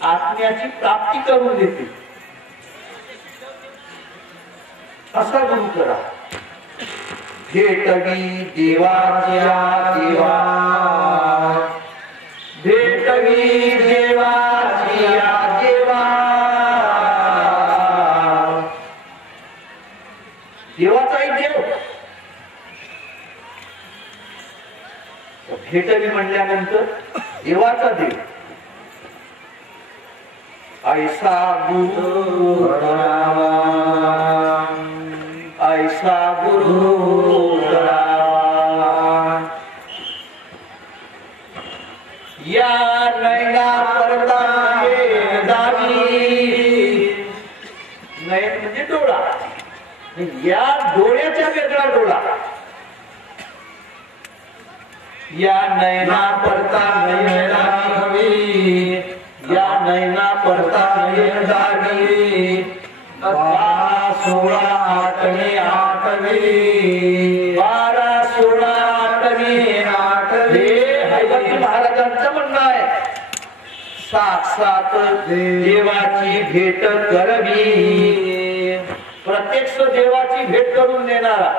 आत्म्याची प्राप्ती करून देते असा गुरु करा। भेटवी देवाच्या देवा, भेटवी देवाच्या देवा, देवाचाही देव। भेटवी म्हणल्यानंतर देवाचा देव। ऐसा गुरु करावा, ऐसा गुरु करावा, या नैना परता दावी। नयन म्हणजे डोळा, या डोळ्याचा वेगळा डोळा। या नैना परता नयन दावी, या नैना परता नयन दावी। 12 16 8 8 12 16 8 8 हे हैदराबाद महाराजांचं म्हणणं आहे। साक्षात देवाची भेट करवी, प्रत्यक्ष देवाची भेट करून देणारा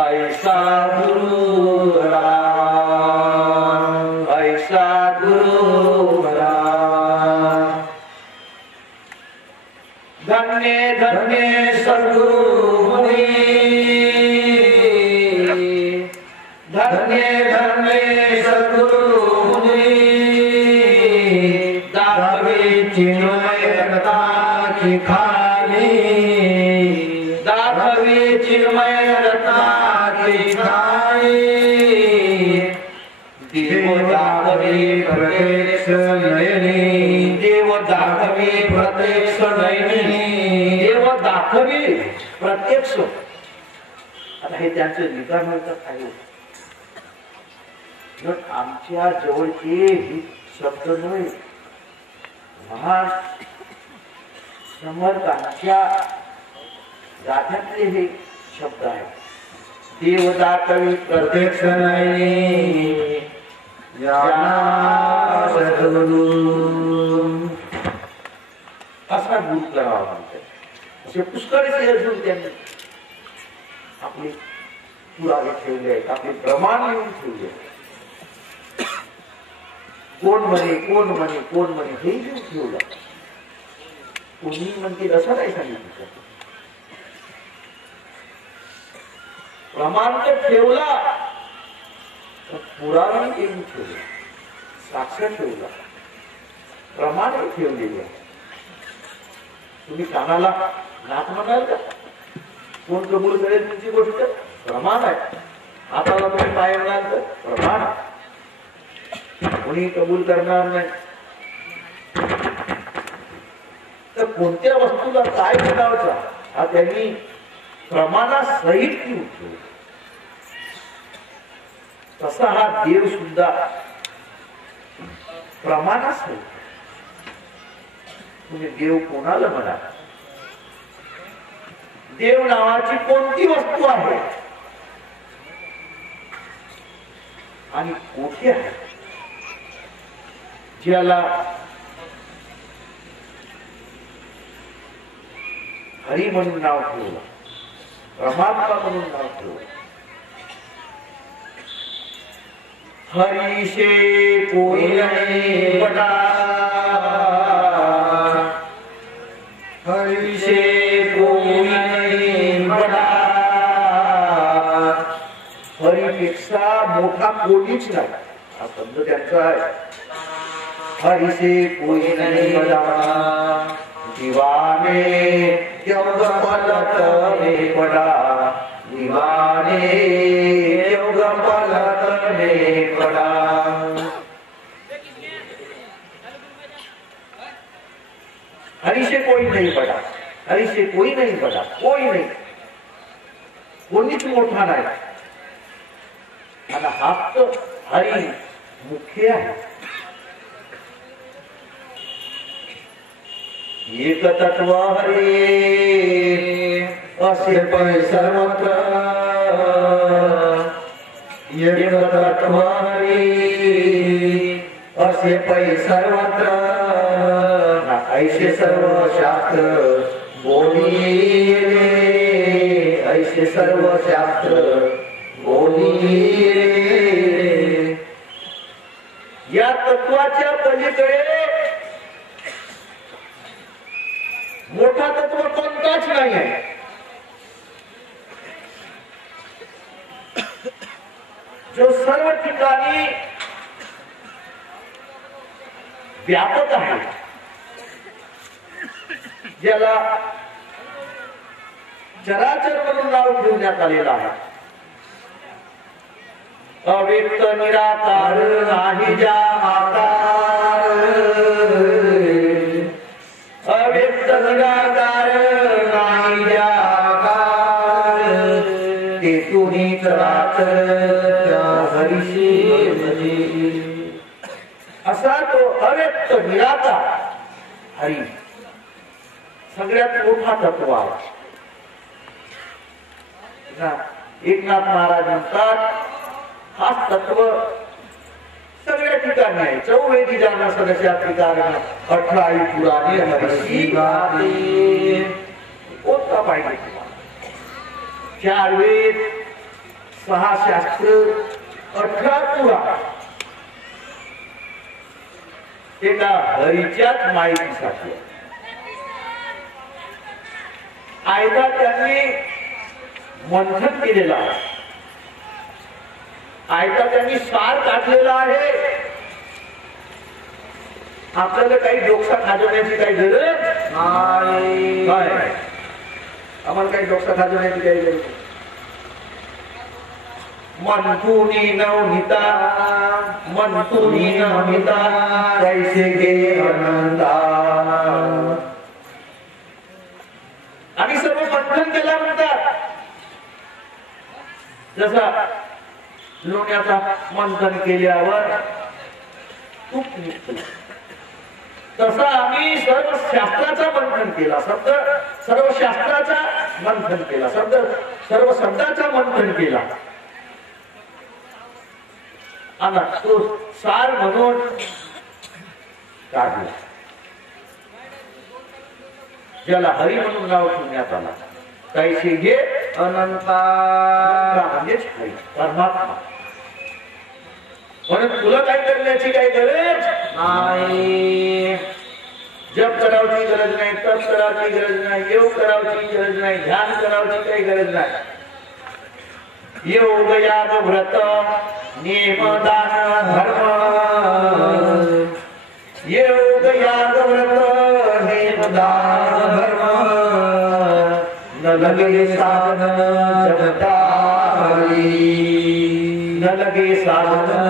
ऐसा गुरु करावा, ऐसा गुरु करावा। धन्य धन्य सद्गुरु मुनी, धन्य धन्य सद्गुरु मुनी। दाखवे चिन्मय रत्नाची खाणी, दाखवे चिन्मय रत्नाची खाणी। देव दाखवे प्रत्यक्ष नयनी, देव दाखवे प्रत्यक्ष नयनी, देव दाखवे प्रत्यक्ष। आता हे त्यांचं लिखाण होतं आहे। आमच्या जवळचे शब्द नव्हे, महान समर्थांच्या गाथ्यातले हे शब्द आहेत। देव दाखवे प्रत्यक्ष नयनी, सद्गुरु असा गुरु करावा म्हणतात। असे पुष्कळचे अर्जुन त्यांनी आपले पुरावे ठेवले आहेत, आपले प्रमाण येऊन ठेवले आहेत। कोण म्हणे कोण म्हणे कोण म्हणे हे घेऊन ठेवलं। कोणी म्हणते असं नाही सांगितलं, प्रमाण तर ठेवला, पुरावे येऊन ठेवले, साक्ष ठेवला, प्रमाण ठेवलेले। तुम्ही कानाला नाक म्हणाल का? कोण कबूल करेल तुमची गोष्ट? प्रमाण आहे। हाताला तुम्ही पाय म्हणाल तर प्रमाण, कोणी कबूल करणार नाही। तर कोणत्या वस्तूला काय म्हणावचा हा त्यांनी प्रमाणासहित ठेवतो। तसा हा देव सुद्धा प्रमाणासहित। तुम्ही देव कोणाला म्हणा, देव नावाची कोणती वस्तू आहे आणि कोठे आहे? ज्याला हरी म्हणून नाव ठेवलं, परमात्मा म्हणून नाव ठेवलं। हरि से कोई नहीं बड़ा, हरि से कोई नहीं बड़ा। हरीपेक्षा मोठा कोणीच नाही हा शब्द त्यांचा आहे। हरि से कोई नहीं बड़ा, दीवाने क्यों गफलत में पड़ा, दीवाने क्यों गफलत में पड़ा। हरि से कोई नहीं बड़ा, हरि से कोई नहीं बड़ा, कोई नहीं, कोणीच मोठा नाही। आणि हाच हरी मुख्य आहे। एक तत्व हरी असे पण सर्वत्र, एक तत्व हरी सर्वस्य पै सर्वत्र ऐसे सर्व शास्त्र बोलिले, ऐसे सर्व शास्त्र बोलिले. या तत्वाच्या पलीकडे मोठा तत्व कोणताच नाही आहे. जो सर्व ठिकाणी व्यापक आहे, ज्याला चराचर म्हणून नाव ठेवण्यात आलेलं आहे. अव्यक्त निराकार नाही ज्या आकार, अव्यक्त निराकार नाही ज्या आकार, ते तुम्ही चराचर हरिशी म्हणजे. असा तो अव्यक्त निराकार हरी सगळ्यात मोठा तत्व आहे. एकनाथ महाराज म्हणतात हाच तत्व सगळ्या ठिकाणी आहे. चौवेदी जाणं सदस्या कारण 18 पुराणे हरिशी गाते. कोणता पाहिजे? 4 वेद, 6 शास्त्र, 18 पुराण एका हरीच्याच माहितीसाठी. आयदा त्यांनी मंथन केलेलं आहे, आयता त्यांनी सार काढलेला आहे. आपल्याला काही डोकसा खाजवण्याची काही गरज नाही. आम्हाला काही डोकसा खाजवण्याची काही गरज नाही. मंथुनी नवनीता, मंथुनी नवनीता कैसे गे अनंता. आणि सर्व मंथन केला म्हणतात. जसा लोण्याचा मंथन केल्यावर तूप निघतो, तसा आम्ही सर्व शास्त्राचा मंथन केला. शब्द सर्व शास्त्राचा मंथन केला, शब्द सर्व शब्दाचा मंथन केला. आणि तो सार म्हणून काढला, ज्याला हरी म्हणून नाव ठेवण्यात आला. कैसे घे अनंता म्हणजेच हरी परमात्मा. म्हणून तुला काय करण्याची काही गरज नाही. जप करावची गरज नाही, तप करावची गरज नाही, योग करावची गरज नाही, ध्यान करावची काही गरज नाही. योग याग व्रत नियम दान धर्म, योग याग व्रत नियम दान धर्म, न लगे साधन जपतारी, न लगे साधन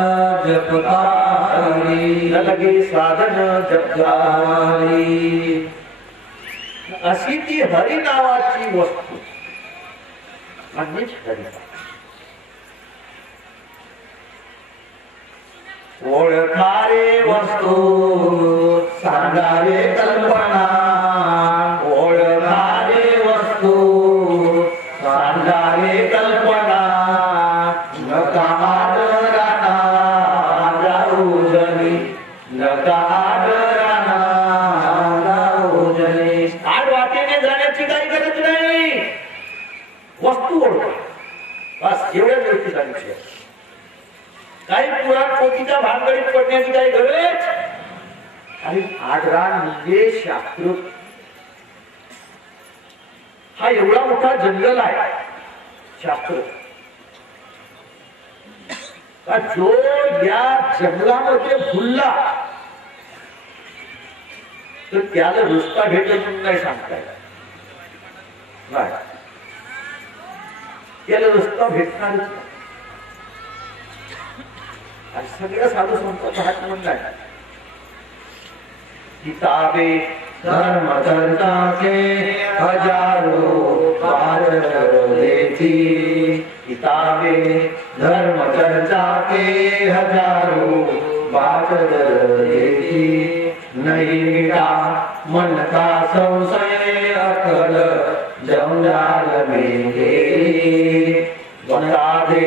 जपतारी, न लगे साधन जपतारी. अशी ती हरी नावाची वस्तू म्हणजेच हरी. ओळखारे वस्तू सांगारे कल्पना, ओळखारे वस्तू सांगारे कल्पना, नका आदराना जाऊ जनी, नका आदराना जाऊ जनी. आड वाटेने जाण्याची काही गरज नाही, वस्तू ओळखा बस. एवढ्याच गोष्टी सांगितल्या. काही पुराण पोथीच्या भानगडीत पडण्याची काही गरज. आणि आदरान म्हणजे शास्त्र. हा एवढा मोठा जंगल आहे शास्त्र, का जो या जंगलामध्ये फुलला तर त्याला रस्ता भेटत म्हणून नाही सांगता येत. त्याला रस्ता भेटणारच नाही. सगळ्या साधू संतांचा हात म्हणून नाही. किताबे धर्म चर्चा के हजारों पार लेती, किताबे धर्म चर्चा के हजारों बात लेती, नहीं मिटा मन का संशय अकल जंजाल में घेरी, बता दे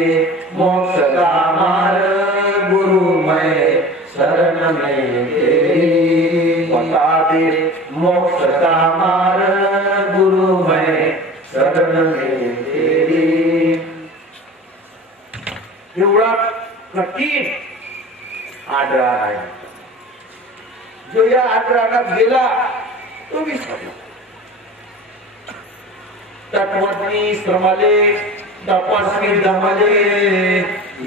मोक्ष का मार्ग गुरु मैं शरण में एवढा कठीण आडरा आहे. जो या आडरानात गेला तो विसरला. तत्वज्ञी श्रमाले तपस्वी दमले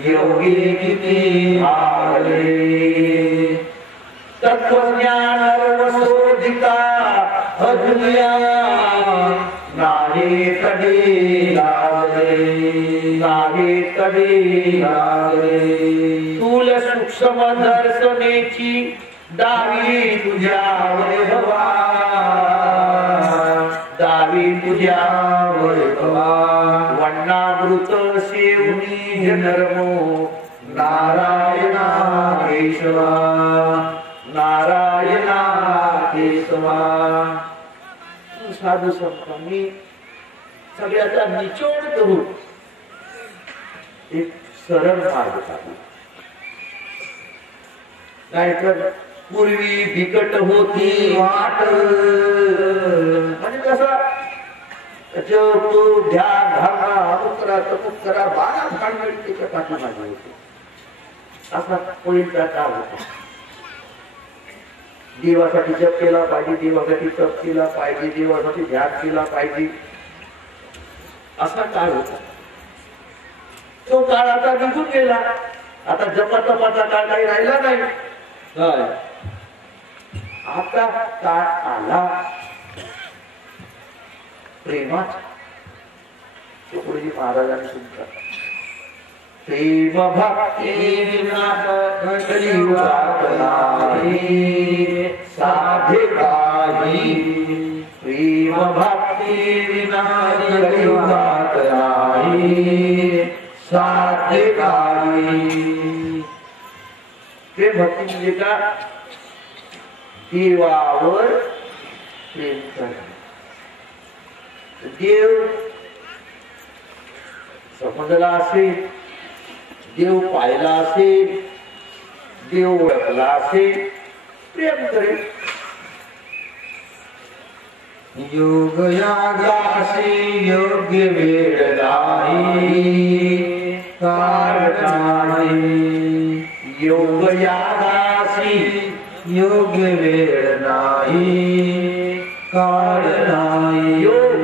योगी किती आले. तत्वज्ञान सर्वशोधिता अजुनिया नाही कधी लागले. नाही कधी लागले. स्थूल सूक्ष्म दर्शनेची दावी तुझ्या वैभवा. दावी तुझ्या वैभवा. वन्नामृत सेवनी जनर्मो नारायणा केशवा. नारायणा केशवा. साधू संतांनी सगळ्याचा निचोड करून एक सरळ मार्ग काढला. नाहीतर पूर्वी बिकट होती वाट. म्हणजे कसा तो ध्यान धारणा अनुकरा तपक करा बारा भांडवल त्याच्या पाठीमागे होते. असा पहिला काळ होता. देवासाठी जप केला पाहिजे, देवासाठी तप केला पाहिजे, देवासाठी ध्यान केला पाहिजे, असा काळ होता. तो काळ आता निघून गेला. आता जपा तपाचा काळ काही राहिला नाही. आता काळ आला प्रेमाचा. तुकडोजी महाराजांनी सुद्धा प्रेम भक्ती साधे काही. प्रेम भक्ती विना साधे काही. प्रेम भक्ती म्हणजे का? देवावर प्रेम करणे. देव समजला असेल, देव पाहिला असेल, देव ओळखला असेल, प्रेम करेल. योग यागाशी योग्य वेळ नाही काळ नाही. योग यागाशी योग्य वेळ नाही काळ नाही. योग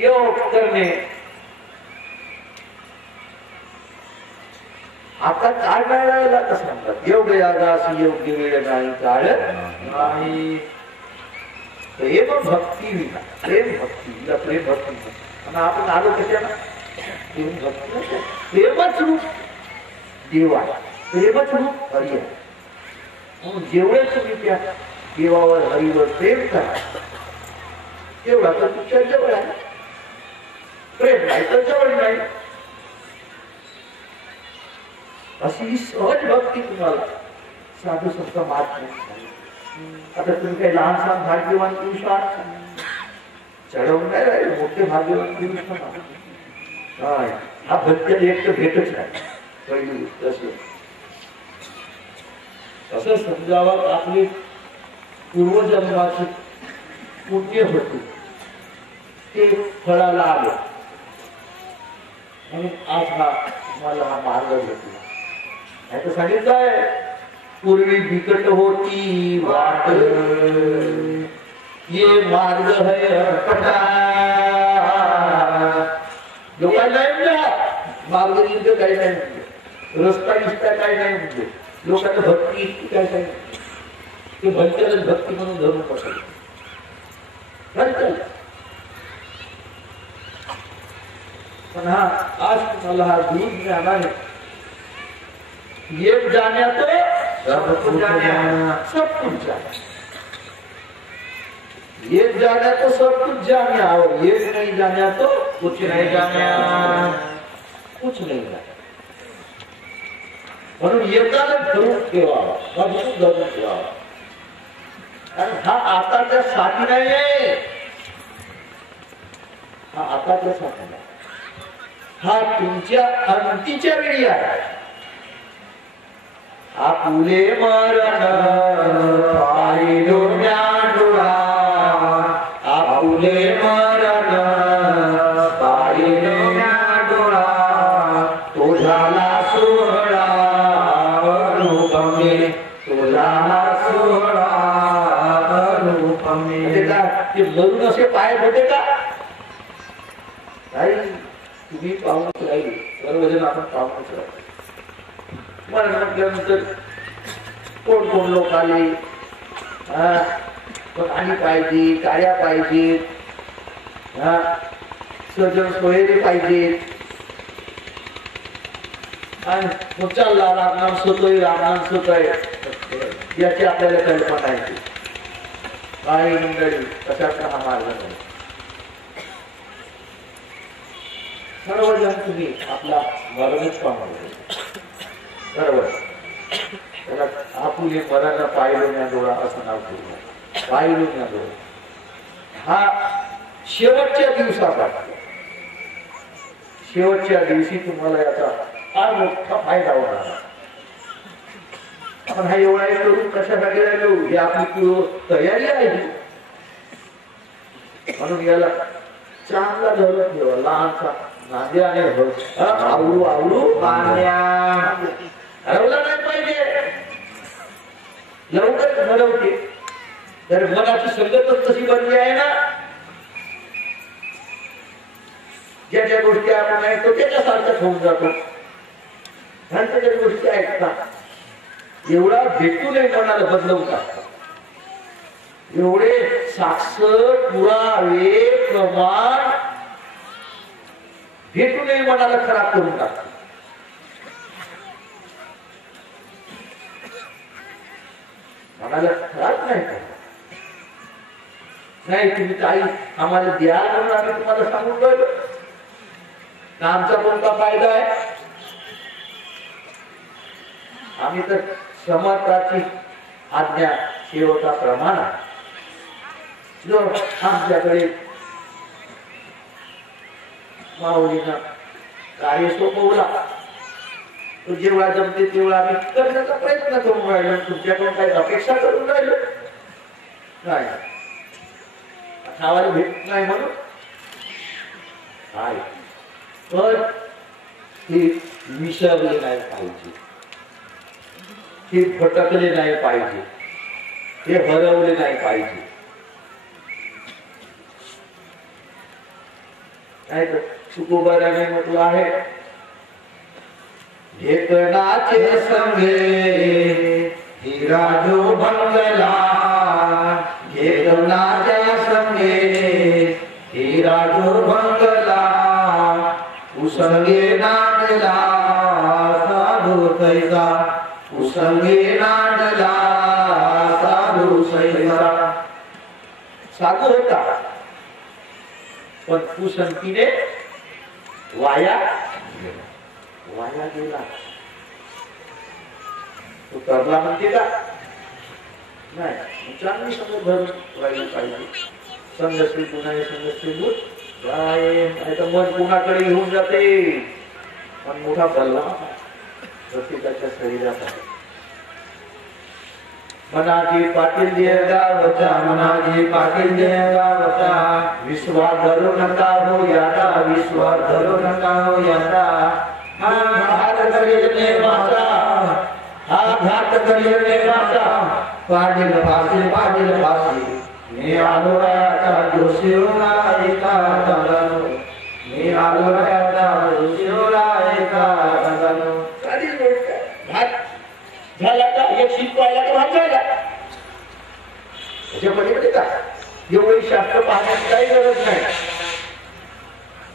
योग करणे. आता काय मिळायला कसं म्हणतात? योग यागाशी योग्य वेळ नाही काळ नाही. प्रेम भक्ती विना. प्रेम भक्ती प्रेम भक्ती. आणि आपण आलो कशाला? प्रेम भक्ती. प्रेमच रूप देव आहे. प्रेमच रूप हरी आहे. म्हणून जेवढे तुम्ही त्या देवावर हरीवर प्रेम करा तेवढा तर तुमच्या जवळ आहे. प्रेम नाही तर जवळ नाही. अशी सहज भक्ती तुम्हाला साधू संत महात्मा. आता तुम्ही काही लहान सहान भाग्यवान पुरुष आहात, चढवून नाही राहिले. मोठे भाग्यवान पुरुष हा भक्ती एक तर भेटच नाही. पहिली असं समजावं आपले पूर्वजन्माचे पुण्य होते ते फळाला आले. म्हणून आज मला हा मार्ग भेटला. नाही तर सांगितलं आहे पूर्वी बिकट होती वाट ये मार्ग है अटपटा. लोकांना नाही म्हणजे मार्ग म्हणजे काही नाही म्हणजे रस्ता दिसता काही नाही म्हणजे लोकांना भक्ती इतकी काय काही ते भलत्यालाच भक्ती म्हणून धरून बसायचं. पण हा आज तुम्हाला हा दूर ज्ञान आहे. एक जाण्या तो सब कुछ जाना. एक जाण्या तो सब कुछ जाना और एक नहीं जाना तो कुछ नहीं जाना. कुछ नहीं जाना. म्हणून एकाला धरून ठेवावा. धरून ठेवावा. कारण हा आताच्या साठी नाही. हा आताच्या साठी नाही. हा तुमच्या अंतीच्या वेळी आहे. आपुले मरण पाहिलो म्याडुळा पाऊले मरण पाहिले डोळा तो झाला सोहळा अनुपमे तो झाला सोहळा अनुपमे. ते मरून असे पाय पडे का नाही. तुम्ही पाहूनच राहिले सर्वजण आपण पाहूनच राहिले. मरण म्हटल्यानंतर कोण कोण लोक आले. पाणी पाहिजे काळ्या पाहिजेत सजन सोयरे पाहिजेत. आणि मग चालला रामनाम सोतोय रामनाम सोतोय याची आपल्याला कल्पना आहे. काही मंडळी कशाचा हा मार्ग नाही. सर्वजण तुम्ही आपला मरणच पाहणार बरोबर. त्याला आपुले मरण पाहिलो ना डोळा असं नाव ठेवलं. पाहिलो ना डोळा हा शेवटच्या दिवसाचा शेवटच्या दिवशी तुम्हाला याचा फार मोठा फायदा होणार. आपण हा एवढा करून कशासाठी राहिलो ही आपली पूर्व तयारी आहे. म्हणून याला चांगला धरून ठेवा. लहानसा नांद्याने आवडू आवडू हरवला नाही पाहिजे. लवकर घडवते तर मनाची संगतच तशी बनली आहे ना. ज्या ज्या गोष्टी आपण ऐकतो त्याच्यासारखं होऊन जातो. त्याच्या गोष्टी ऐकतात एवढा भेटूनही मनाला बदलवून टाकतात. एवढे साक्षर पुरावे प्रमाण भेटूनही मनाला खराब करून टाकतात. मनाला खराब नाही करत. नाही तुम्ही काही आम्हाला द्या म्हणून आम्ही तुम्हाला सांगून राहिलो ना. आमचा कोणता फायदा आहे. आम्ही तर समर्थाची आज्ञा सेवकाप्रमाणे जो आमच्याकडे माऊलीनं कार्य सोपवला तो जेवढा जमते तेवढा आम्ही करण्याचा प्रयत्न करून राहिलो. तुमच्याकडून काही अपेक्षा करून राहिलो नाही. खावायला भेट नाही म्हणून काय पण हे विसरले नाही पाहिजे. हे भटकले नाही पाहिजे. हे हरवले नाही पाहिजे. नाही तर तुकोबाराने म्हटलं आहे ढेकणाचे संगे हिरा जो भंगला. ढेकणाच्या संगे हिरा जो भंगला. उसंगे नाडला साधू तैसा. उसंगे नाडला साधू सैसा. साधू होता पण कुसंतीने वाया गेला. तो करला म्हणते का नाही. चांगली संगत धरून राहिली पाहिजे. संघश्री गुन्हा संघश्री दूत नाही तर मन कुणाकडे घेऊन जाते. पण मोठा बल्ला प्रत्येकाच्या शरीरात आहे. मनाजी पाटील देवगावचा मनाजी पाटील देवगावचा. विश्वास धरू नका हो याचा. विश्वास धरू नका हो याचा. हा घात करीने वाचा. हा घात करीने वाचा. पाटील फाशी पाटील फाशी. मी आलो रायाचा जोशीला एका जगानो. मी आलो रायाचा जोशीला एका जगानो. झाला का एक शीत पाहिला तर वाचायला त्याच्या पलीकडे का एवढे शास्त्र पाहण्याची काही गरज नाही.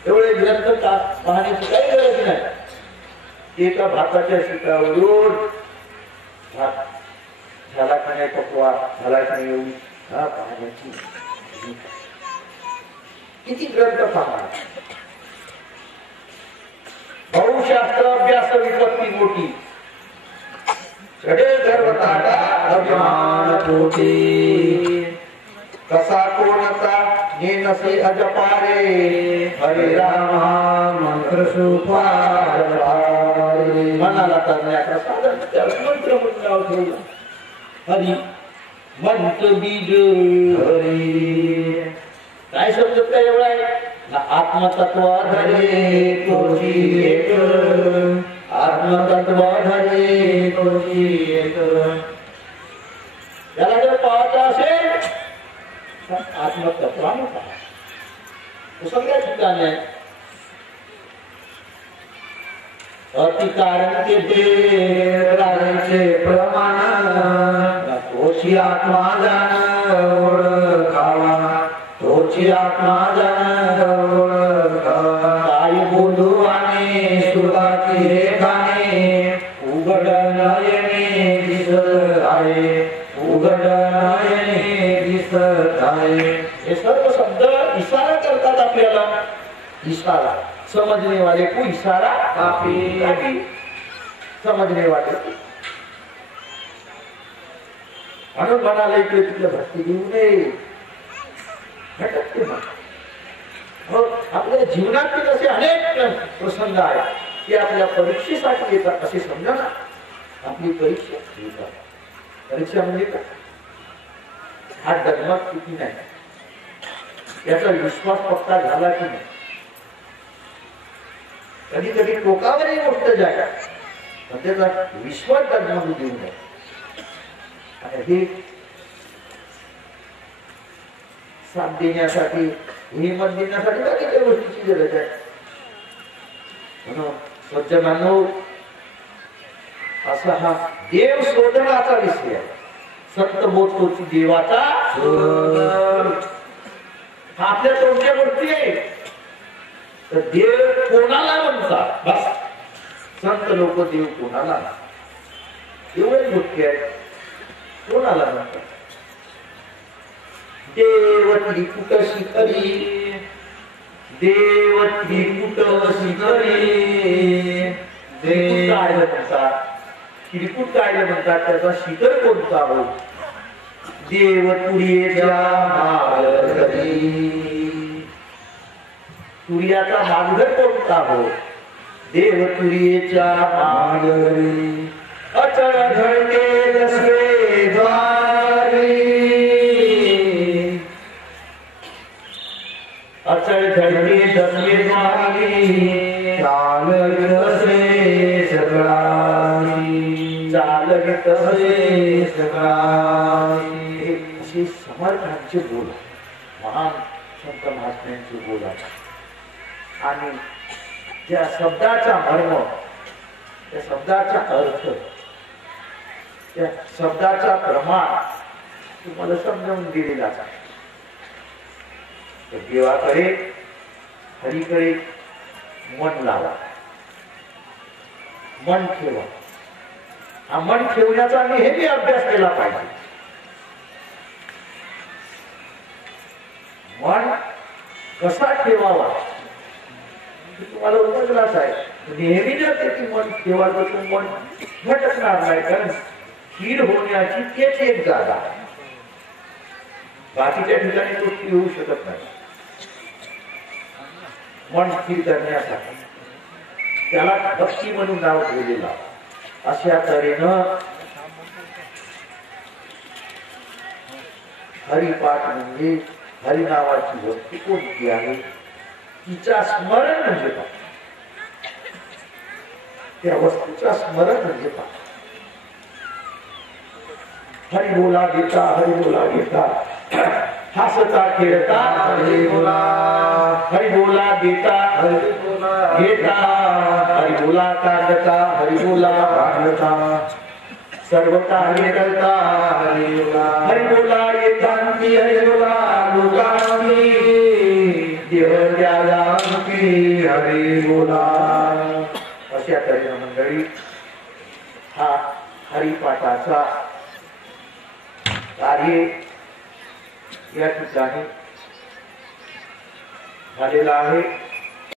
एवढे ग्रंथ पाहण्याची काही गरज नाही. एका भाताच्या शीतावरून भात झाला का नाही पकवा झाला का नाही एवढी पाहण्याची किती ग्रंथ पाहणार. बहुशास्त्र अभ्यास विपत्ती मोठी. चढे गर्भताटा अभिमान पोटी. कसा कोणता ने नसे अजपारे. हरे रामा मंत्र सुपारे. मनाला करण्याचा साधन त्याला मंत्र म्हणून नाव ठेवलं. हरी मंत्र बीज हरी. काय समजत काय एवढा आहे ना? आत्मतत्वाधारे तोची एक, आत्मतत्वाधारे तोची एक. त्याला जर पाहायचं असेल तर आत्मतत्वाने पहा. तो सगळ्या ठिकाणी आहे. अतिकारण के रागायचे प्रमाण तोची आत्मा जाण ओळखावा, तोची आत्मा जाण ओळखावा. काय बोलू आणि सुखाची रेखाने उघड नयने दिसत आहे, उघड नयने दिसत आहे. हे सर्व शब्द इशारा करतात आपल्याला. इशारा समझने वाले को इशारा काफी, समझने वाले को. म्हणून म्हणाले इकडे तिकडे भक्ती घेऊ नये, भटकते ना. आपल्या जीवनातील असे अनेक प्रसंग आहेत की आपल्या परीक्षेसाठी येतात असे समजा ना. आपली परीक्षा येतात. परीक्षा म्हणजे काय? हा डगमग किती नाही, याचा विश्वास पक्का झाला की नाही. कधी कधी टोकावरही गोष्ट जाय पण त्याचा विश्वास डगमगू देऊ नये. आणि हे साथ देण्यासाठी, हिंमत देण्यासाठी बाकीच्या गोष्टीची गरज आहे. म्हणून सज्जनांनो, असा हा देव शोधनाचा विषय आहे. संत बोलतोची देवाचा हा आपल्या कोणत्या गोष्टी आहे तर देव कोणाला म्हणतात. बस संत लोक देव कोणाला, एवढ्याच गोष्टी आहेत. कोणाला म्हणतात? देवती कुट शिकरी, देवती कुट शिकरी. देव काय म्हणतात, किरकुट काय म्हणतात, त्याचा शिखर कोणता हो? देव तुर्याच्या मागरी, तुर्याचा मागधर कोणता हो? देव तुर्याच्या मागरी. अचल धडके दसवे द्वारी, अचल धडके दसवे द्वारी. चालत असे सगळाई, चालत असे सगळाई. असे समर्थांचे बोल, महान संत महात्म्यांचे बोल आहे. आणि त्या शब्दाचा मर्म, त्या शब्दाचा अर्थ, त्या शब्दाचा प्रमाण तुम्हाला समजावून दिलेला आहे. तर देवाकडे, हरीकडे मन लावा, मन ठेवा. हा मन ठेवण्याचा नेहमी अभ्यास केला पाहिजे. मन कसा ठेवावा तुम्हाला उपयोगाच आहे. नेहमी जर त्याची मन ठेवा तर तो मन भटकणार नाही. कारण स्थिर होण्याची तेच एक जागा आहे. बाकीच्या ठिकाणी तो स्थिर होऊ शकत नाही. मन स्थिर करण्यासाठी त्याला भक्ती म्हणून नाव ठेवलेला. अशा तऱ्हेनं हरिपाठ म्हणजे हरिनावाची वस्तू कोणती आहे, तिचा स्मरण म्हणजे काय, त्या वस्तूचा स्मरण म्हणजे काय. हरि बोला घेता, हरि बोला घेता, हसता खेळता हरि बोला, हरि बोला देता हरि बोला घेता, हरि बोला काढता हरि बोला काढता, सर्व कार्य करता हरि बोला, हरि बोला येतांती हरि बोला लोकांनी, देव द्यायांती हरि बोला. अशा तऱ्हेने मंडळी हा हरिपाठाचा कार्य या ठिकाणी झालेला आहे.